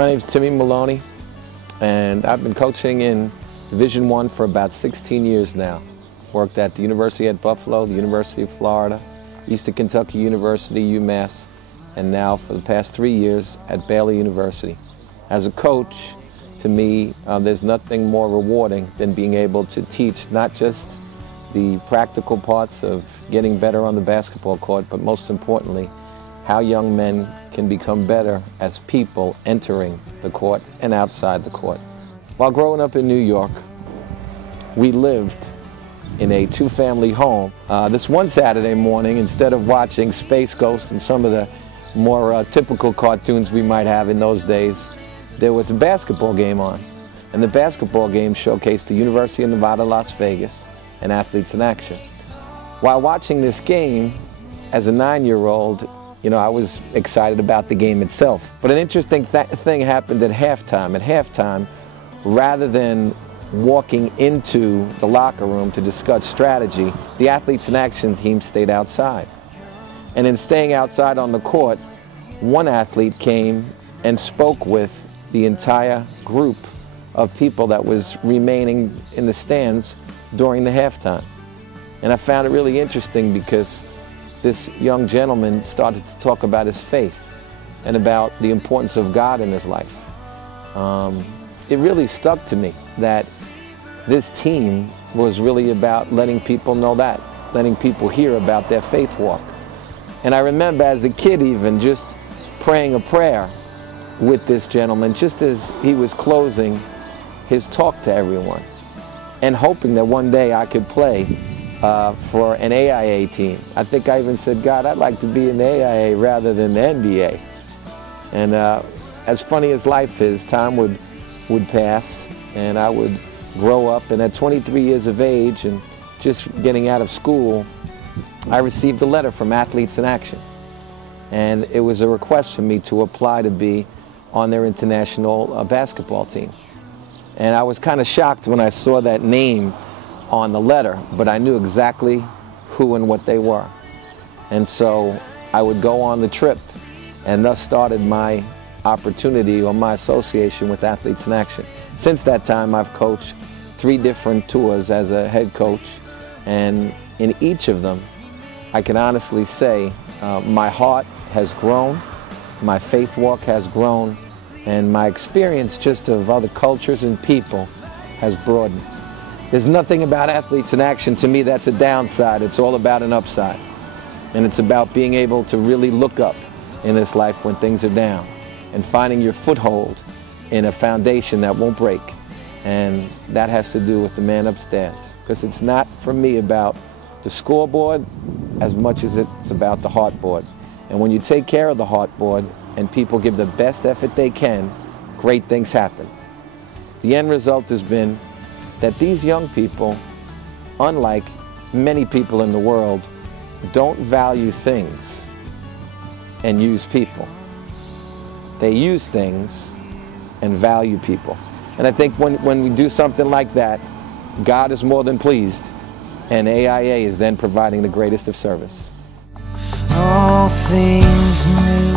My name's Timmy Maloney, and I've been coaching in Division I for about 16 years now. Worked at the University at Buffalo, the University of Florida, Eastern Kentucky University, UMass, and now for the past 3 years at Baylor University. As a coach, to me, there's nothing more rewarding than being able to teach not just the practical parts of getting better on the basketball court, but most importantly, how young men can become better as people entering the court and outside the court. While growing up in New York, we lived in a two-family home. This one Saturday morning, instead of watching Space Ghost and some of the more typical cartoons we might have in those days, there was a basketball game on. And the basketball game showcased the University of Nevada, Las Vegas, and athletes in action. While watching this game, as a 9-year-old, I was excited about the game itself. But an interesting thing happened at halftime. At halftime, rather than walking into the locker room to discuss strategy, the athletes in action team stayed outside. And in staying outside on the court, one athlete came and spoke with the entire group of people that was remaining in the stands during the halftime. And I found it really interesting because this young gentleman started to talk about his faith and about the importance of God in his life. It really stuck to me that this team was really about letting people know that, letting people hear about their faith walk. And I remember as a kid even just praying a prayer with this gentleman just as he was closing his talk to everyone, and hoping that one day I could play for an AIA team. I think I even said, God, I'd like to be in the AIA rather than the NBA. And as funny as life is, time would pass and I would grow up, and at 23 years of age and just getting out of school, I received a letter from Athletes in Action. And it was a request for me to apply to be on their international basketball team. And I was kind of shocked when I saw that name on the letter, but I knew exactly who and what they were. And so I would go on the trip, and thus started my opportunity or my association with Athletes in Action. Since that time, I've coached 3 different tours as a head coach, and in each of them, I can honestly say my heart has grown, my faith walk has grown, and my experience just of other cultures and people has broadened. There's nothing about Athletes in Action to me that's a downside. It's all about an upside. And it's about being able to really look up in this life when things are down and finding your foothold in a foundation that won't break. And that has to do with the man upstairs. Because it's not, for me, about the scoreboard as much as it's about the heartboard. And when you take care of the heartboard and people give the best effort they can, great things happen. The end result has been that these young people, unlike many people in the world, don't value things and use people. They use things and value people. And I think when we do something like that, God is more than pleased, and AIA is then providing the greatest of service. All things new.